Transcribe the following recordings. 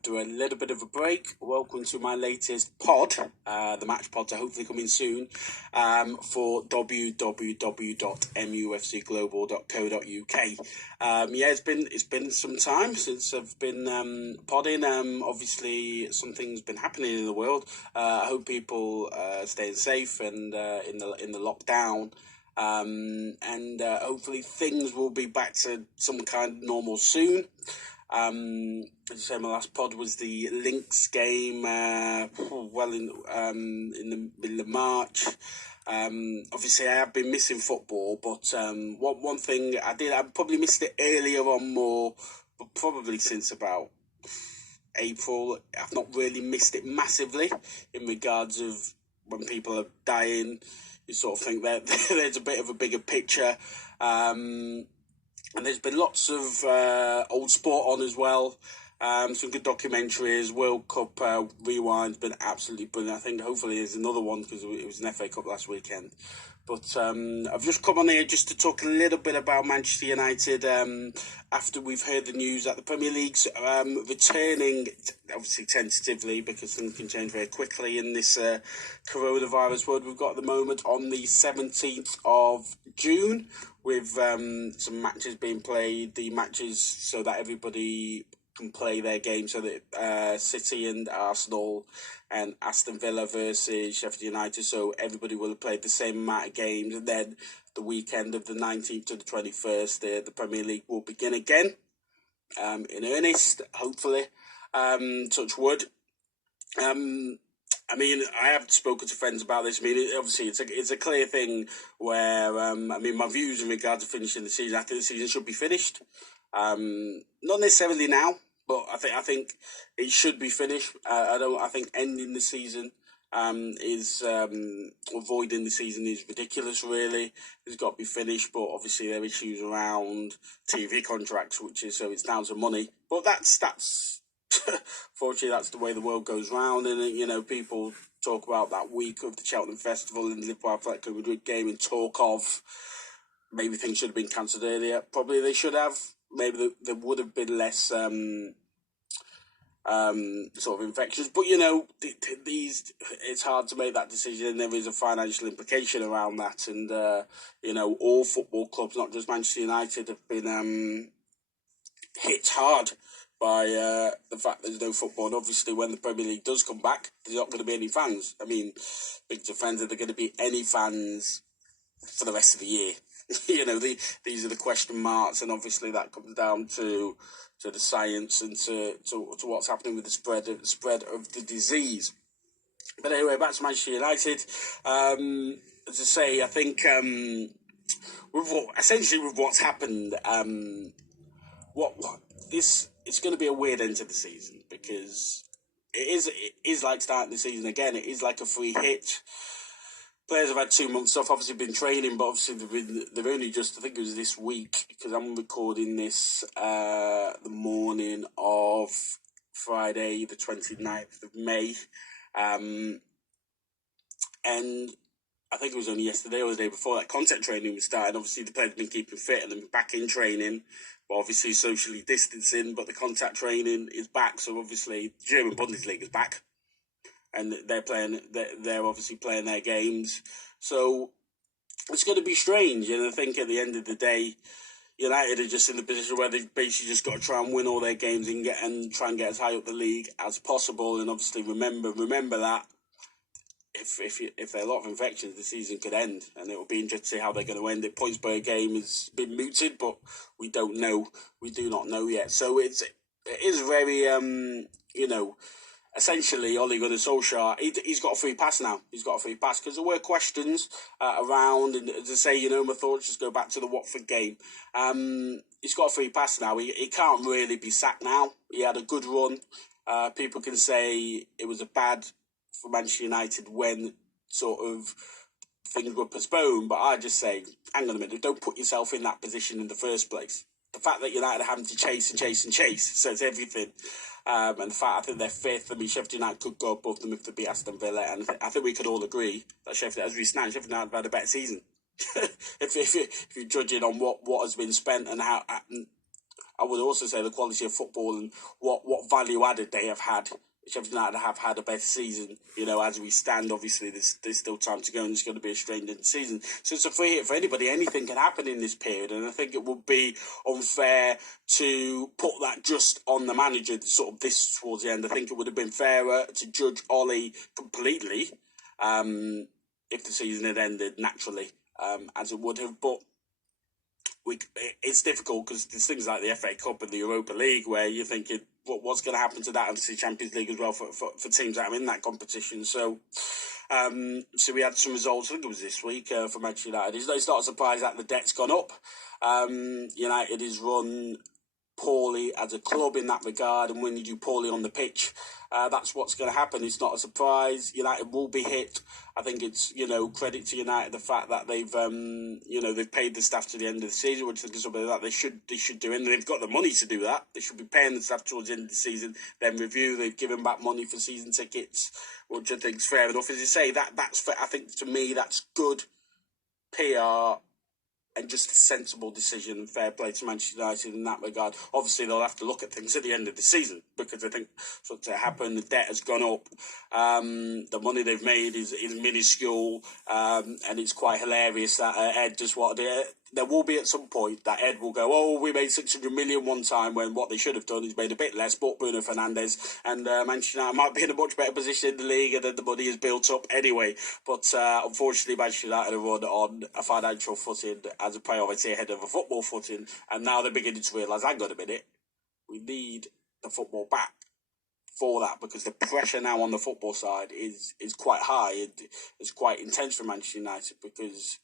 after a little bit of a break. Welcome to my latest pod. The match pods are hopefully coming soon for www.mufcglobal.co.uk. It's been some time since I've been podding. Obviously, something's been happening in the world. I hope people staying safe and in the lockdown. And hopefully things will be back to some kind of normal soon. As I say, my last pod was the Lynx game, in the middle of March. Obviously I have been missing football, but one thing I probably missed it earlier on more, but probably since about April, I've not really missed it massively in regards of when people are dying. You sort of think that there's a bit of a bigger picture. And there's been lots of old sport on as well. Some good documentaries. World Cup Rewind's been absolutely brilliant. I think hopefully there's another one because it was an FA Cup last weekend. But I've just come on here just to talk a little bit about Manchester United after we've heard the news that the Premier League's returning, obviously tentatively because things can change very quickly in this coronavirus world we've got at the moment, on the 17th of June with some matches being played, the matches so that everybody can play their game, so that City and Arsenal and Aston Villa versus Sheffield United, so everybody will have played the same amount of games, and then the weekend of the 19th to the 21st, the Premier League will begin again in earnest, hopefully. Touch wood. I mean, I have spoken to friends about this. I mean, obviously, it's a clear thing where, my views in regards to finishing the season, I think the season should be finished. Not necessarily now, but I think it should be finished. I think ending the season is avoiding the season is ridiculous. Really, it's got to be finished. But obviously, there are issues around TV contracts, so it's down to money. But that's fortunately that's the way the world goes round. And people talk about that week of the Cheltenham Festival and the Liverpool Athletic Madrid game and talk of maybe things should have been cancelled earlier. Probably they should have. Maybe there would have been less sort of infections, but it's hard to make that decision, and there is a financial implication around that. And all football clubs, not just Manchester United, have been hit hard by the fact there's no football. And obviously, when the Premier League does come back, there's not going to be any fans. I mean, big defence, are there going to be any fans for the rest of the year? These are the question marks, and obviously that comes down to the science and to what's happening with the spread of the disease. But anyway, back to Manchester United. As I say, I think with what's happened, it's going to be a weird end to the season, because it is like starting the season again. It is like a free hit. Players have had 2 months off, obviously been training, but obviously they've only just, I think it was this week, because I'm recording this the morning of Friday, the 29th of May. And I think it was only yesterday or the day before that contact training was started. Obviously the players have been keeping fit and then back in training, but obviously socially distancing, but the contact training is back. So obviously the German Bundesliga is back. And they're obviously playing their games. So it's going to be strange. And I think at the end of the day, United are just in the position where they've basically just got to try and win all their games and try and get as high up the league as possible. And obviously remember that if there are a lot of infections, the season could end. And it will be interesting to see how they're going to end it. Points per game has been mooted, but we don't know. We do not know yet. So it is very, essentially, Ole Gunnar Solskjaer, he's got a free pass now. He's got a free pass because there were questions around, and as I say, my thoughts just go back to the Watford game. He's got a free pass now. He can't really be sacked now. He had a good run. People can say it was a bad for Manchester United when sort of things were postponed, but I just say, hang on a minute, don't put yourself in that position in the first place. The fact that United are having to chase says everything. And the fact I think they're fifth. I mean, Sheffield United could go above them if they beat Aston Villa, and I think we could all agree that Sheffield, as we stand, Sheffield United have had a better season. if you're judging on what has been spent and how I would also say the quality of football and what value added they have had. Sheffield United have had a better season, as we stand. Obviously, there's still time to go, and it's going to be a strange season. So it's a free hit for anybody. Anything can happen in this period, and I think it would be unfair to put that just on the manager. Sort of this towards the end, I think it would have been fairer to judge Ollie completely if the season had ended naturally, as it would have. But it's difficult because there's things like the FA Cup and the Europa League where you're thinking, what's going to happen to that, and the Champions League as well for teams that are in that competition. So we had some results, I think it was this week, for Manchester United. It's not a surprise that the debt's gone up. United is run poorly as a club in that regard, and when you do poorly on the pitch, that's what's going to happen. It's not a surprise. United will be hit. I think it's credit to United the fact that they've they've paid the staff to the end of the season, which I think is something that they should do, and they've got the money to do that. They should be paying the staff towards the end of the season, then review. They've given back money for season tickets, which I think is fair enough. As you say, that's fair. I think to me that's good PR. And just a sensible decision and fair play to Manchester United in that regard. Obviously, they'll have to look at things at the end of the season because I think what's happened, the debt has gone up. The money they've made is minuscule, and it's quite hilarious that Ed just wanted it. There will be at some point that Ed will go, oh, we made 600 million one time, when what they should have done is made a bit less, bought Bruno Fernandes, and Manchester United might be in a much better position in the league, and then the money is built up anyway. But unfortunately, Manchester United are run on a financial footing as a priority ahead of a football footing, and now they're beginning to realise, hang on a minute, we need the football back for that, because the pressure now on the football side is quite high. It's quite intense for Manchester United, because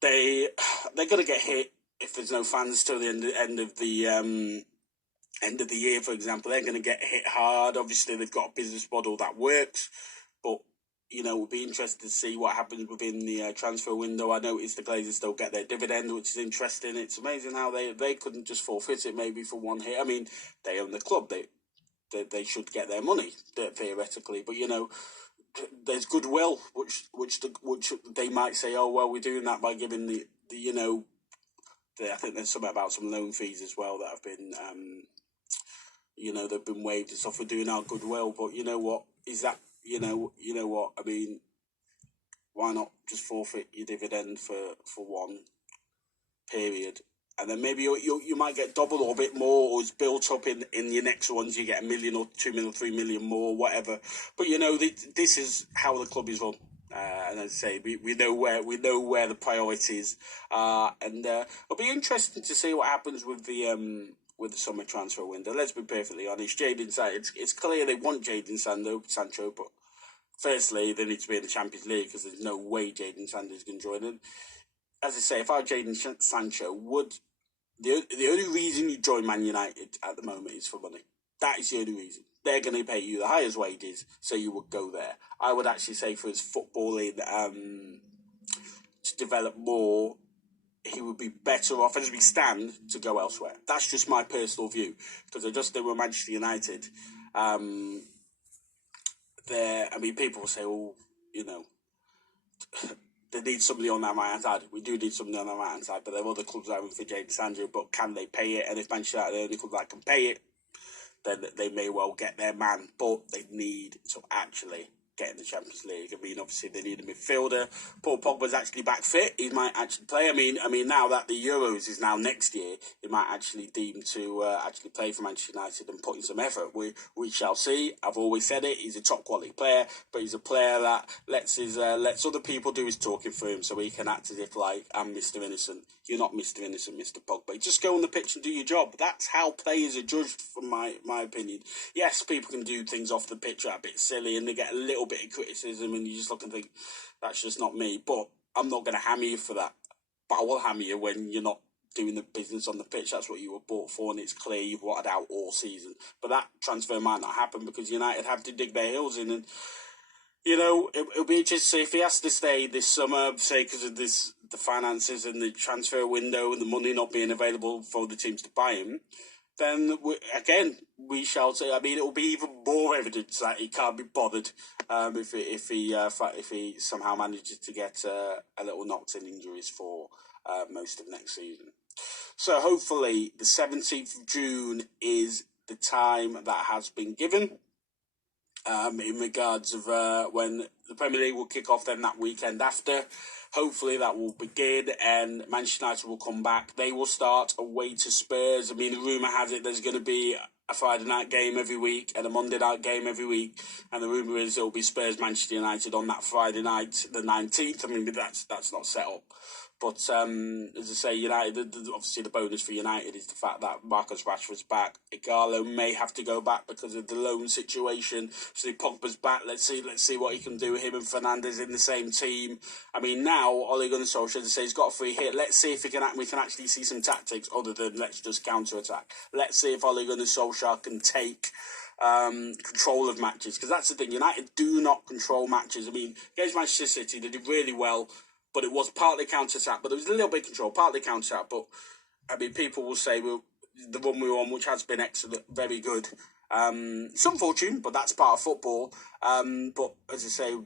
they're going to get hit if there's no fans till the end of the year, for example. They're going to get hit hard. Obviously, they've got a business model that works, but we'll be interested to see what happens within the transfer window. I noticed the Glazers still get their dividend, which is interesting. It's amazing how they couldn't just forfeit it maybe for one hit. I mean, they own the club. They should get their money theoretically, but there's goodwill, which they might say, oh well, we're doing that by giving the I think there's something about some loan fees as well that have been they've been waived and stuff. We're doing our goodwill, but you know what is that? You know what I mean? Why not just forfeit your dividend for one period? And then maybe you might get double or a bit more, or it's built up in your next ones. You get $1 million or $2 million, $3 million more, whatever. But this is how the club is run. And as I say, we know where the priorities are, and it'll be interesting to see what happens with the summer transfer window. Let's be perfectly honest, Jadon Sancho. It's clear they want Jadon Sancho, but firstly they need to be in the Champions League, because there's no way Jadon Sancho is going to join in. As I say, if I were Jadon Sancho, the only reason you join Man United at the moment is for money. That is the only reason. They're going to pay you the highest wages, so you would go there. I would actually say for his footballing to develop more, he would be better off, as we stand, to go elsewhere. That's just my personal view, because I just did with Manchester United. People will say, they need somebody on that right-hand side. We do need somebody on that right-hand side, but there are other clubs that are for Jadon Sancho, but can they pay it? And if Manchester United are the only club that can pay it, then they may well get their man, but they need to actually get in the Champions League. I mean, obviously they need a midfielder. Paul Pogba's actually back fit. He might actually play. I mean, now that the Euros is now next year, he might actually deem to actually play for Manchester United and put in some effort. We shall see. I've always said it. He's a top quality player, but he's a player that lets other people do his talking for him, so he can act as if like, I'm Mr. Innocent. You're not Mr. Innocent, Mr. Pogba. Just go on the pitch and do your job. That's how players are judged, from my opinion. Yes, people can do things off the pitch that are a bit silly, and they get a little bit of criticism, and you just look and think, that's just not me. But I'm not going to hammer you for that. But I will hammer you when you're not doing the business on the pitch. That's what you were bought for, and it's clear you've wanted out all season. But that transfer might not happen because United have to dig their heels in, and it'll be interesting to see if he has to stay this summer, say because of the finances and the transfer window and the money not being available for the teams to buy him. Then we shall say. I mean, it will be even more evidence that he can't be bothered if he somehow manages to get a little knocked in injuries for most of next season. So hopefully the 17th of June is the time that has been given in regards of when the Premier League will kick off then that weekend after. Hopefully that will begin and Manchester United will come back. They will start away to Spurs. I mean, the rumour has it there's going to be a Friday night game every week and a Monday night game every week. And the rumour is it will be Spurs-Manchester United on that Friday night, the 19th. I mean, that's not set up. But as I say, United, obviously the bonus for United is the fact that Marcus Rashford's back. Igalo may have to go back because of the loan situation. So Pogba's back. Let's see what he can do with him and Fernandes in the same team. I mean, now Ole Gunnar Solskjaer says he's got a free hit. Let's see if we can actually see some tactics other than let's just counter attack. Let's see if Ole Gunnar Solskjaer can take control of matches, because that's the thing. United do not control matches. I mean, against Manchester City, they did really well. But it was partly counter-attack, but there was a little bit of control, partly counter-attack. But, I mean, people will say, well, the run we were on, which has been excellent, very good. Some fortune, but that's part of football. But, as I say,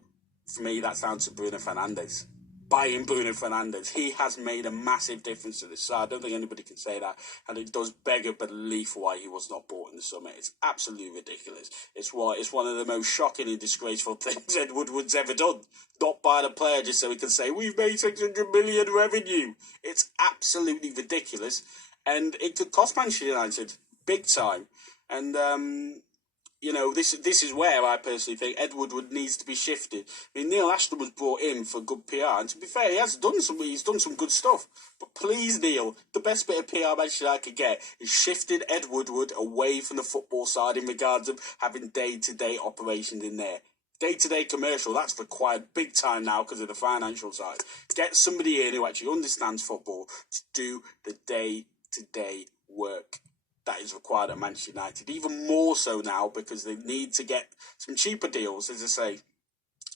for me, that's down to Bruno Fernandes. Buying Bruno Fernandes. He has made a massive difference to this side. I don't think anybody can say that. And it does beg a belief why he was not bought in the summer. It's absolutely ridiculous. It's one of the most shocking and disgraceful things Ed Woodward's ever done. Not buy the player just so he can say, we've made 600 million revenue. It's absolutely ridiculous. And it could cost Manchester United big time. And, this is where I personally think Ed Woodward needs to be shifted. I mean, Neil Ashton was brought in for good PR, and to be fair, he's done some good stuff. But please, Neil, the best bit of PR Manchester I could get is shifted Ed Woodward away from the football side in regards of having day-to-day operations in there. Day-to-day commercial, that's required big time now because of the financial side. Get somebody in who actually understands football to do the day-to-day work that is required at Manchester United, even more so now because they need to get some cheaper deals, as I say.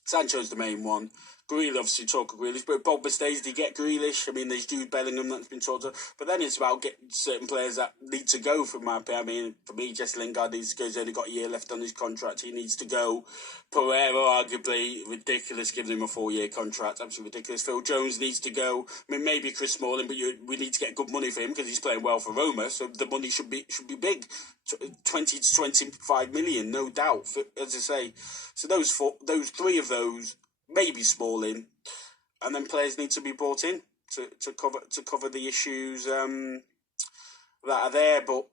Sancho's the main one. Grealish, obviously talk of Grealish, but if Pogba stays, do you get Grealish? I mean, there's Jude Bellingham that's been talked to, but then it's about getting certain players that need to go from my opinion. I mean, for me, Jesse Lingard needs to go. He's only got a year left on his contract. He needs to go. Pereira, arguably, ridiculous, giving him a 4-year contract. Absolutely ridiculous. Phil Jones needs to go. I mean, maybe Chris Smalling, but we need to get good money for him because he's playing well for Roma, so the money should be big. 20 to 25 million, no doubt, as I say. So those three of those, maybe Smalling, and then players need to be brought in to cover the issues that are there. But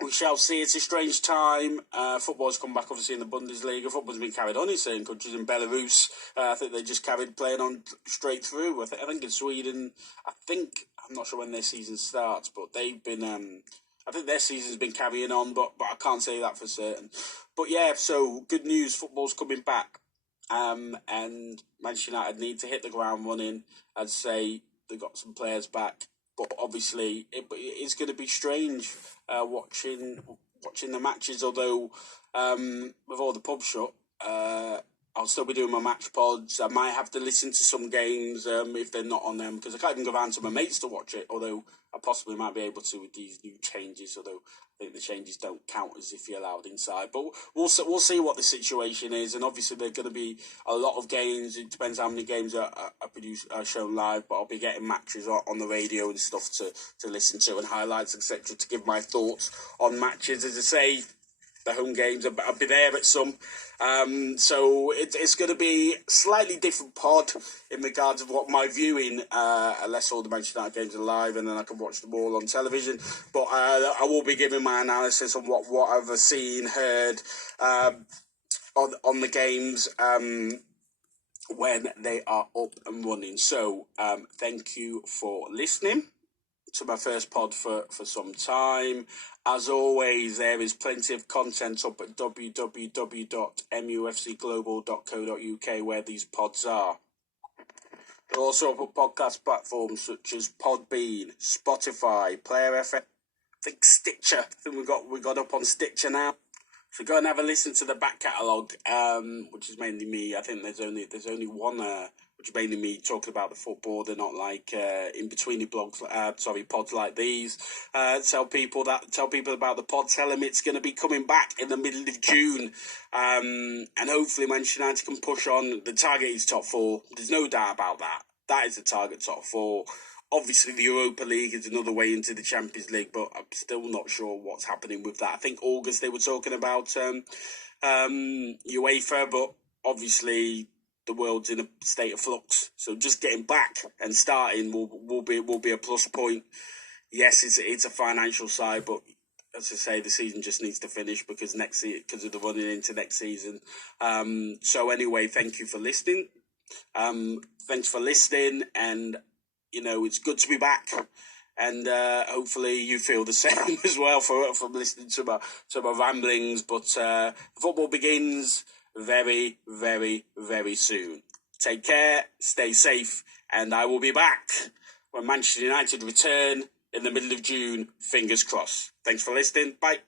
we shall see. It's a strange time. Football's come back, obviously, in the Bundesliga. Football's been carried on in certain countries. In Belarus, I think they just carried playing on straight through. I think in Sweden, I'm not sure when their season starts, but they've been. I think their season's been carrying on, but I can't say that for certain. But yeah, so good news. Football's coming back. And Manchester United need to hit the ground running. I'd say they've got some players back, but obviously it's going to be strange watching the matches. Although with all the pubs shut, I'll still be doing my match pods. I might have to listen to some games if they're not on them, because I can't even go round to my mates to watch it, although I possibly might be able to with these new changes, although I think the changes don't count as if you're allowed inside. But we'll see what the situation is, and obviously there are going to be a lot of games. It depends how many games are shown live, but I'll be getting matches on the radio and stuff to listen to, and highlights, etc., to give my thoughts on matches. As I say, the home games, I'll be there at some. So it's going to be a slightly different pod in regards of what my viewing, unless all the Manchester United games are live and then I can watch them all on television. But I will be giving my analysis on what I've seen, heard on the games when they are up and running. So thank you for listening to my first pod for some time. As always, there is plenty of content up at www.mufcglobal.co.uk where these pods are. They're also up at podcast platforms such as Podbean, Spotify, Player FM, I think Stitcher. I think we got up on Stitcher now. So go and have a listen to the back catalogue, which is mainly me. I think there's only one, which is mainly me talking about the football. They're not like in between the pods like these. Tell people about the pod. Tell them it's going to be coming back in the middle of June, and hopefully Manchester United can push on. The target is top 4. There's no doubt about that. That is the target, top 4. Obviously, the Europa League is another way into the Champions League, but I'm still not sure what's happening with that. I think August they were talking about UEFA, but obviously the world's in a state of flux. So just getting back and starting will be a plus point. Yes, it's a financial side, but as I say, the season just needs to finish because of the running into next season. So anyway, thank you for listening. Thanks for listening, and it's good to be back. And hopefully you feel the same as well from listening to my ramblings. But football begins very, very, very soon. Take care, stay safe, and I will be back when Manchester United return in the middle of June. Fingers crossed. Thanks for listening. Bye.